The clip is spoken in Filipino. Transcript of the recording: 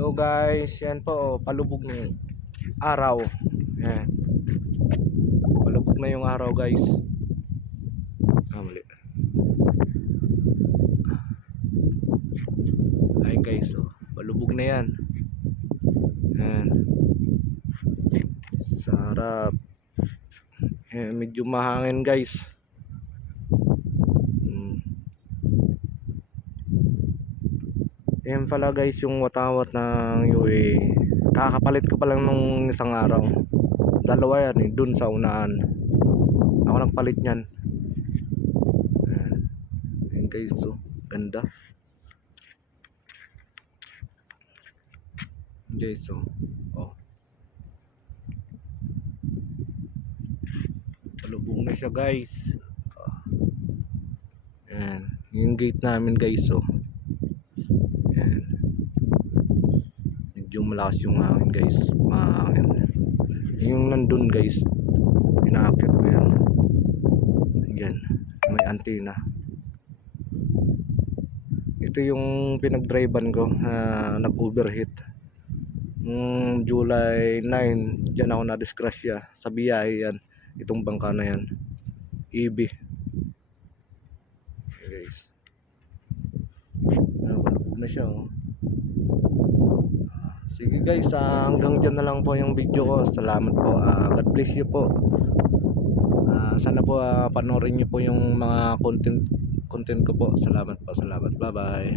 Hello guys, yan po, palubog na yung araw. Yan. Palubog na yung araw guys. Mali. Ayun guys, palubog na yan. Yan. Sarap. Medyo mahangin guys. Yan pala guys yung watawat ng UAE. Kakapalit ko pa lang nung isang araw. Dalawa yan dun sa unahan. Ako nagpalit nyan. Yan guys, ganda guys. Palubog na siya guys. Yan yung gate namin guys. Yan. Medyo malakas yung hangin guys. Mahangin. Yung nandun guys, inaakit ko yan. Yan, may antena. Ito yung pinag-drivean ko na nag-overheat July 9. Diyan ako na-disgrasya sa biyahe yan. Itong bangka na yan, EB. Okay guys, palubog na siya Sige guys, hanggang dyan na lang po yung video ko. Salamat po, God bless you po. Sana po panoorin nyo po yung mga content ko po. Salamat po, salamat, bye bye.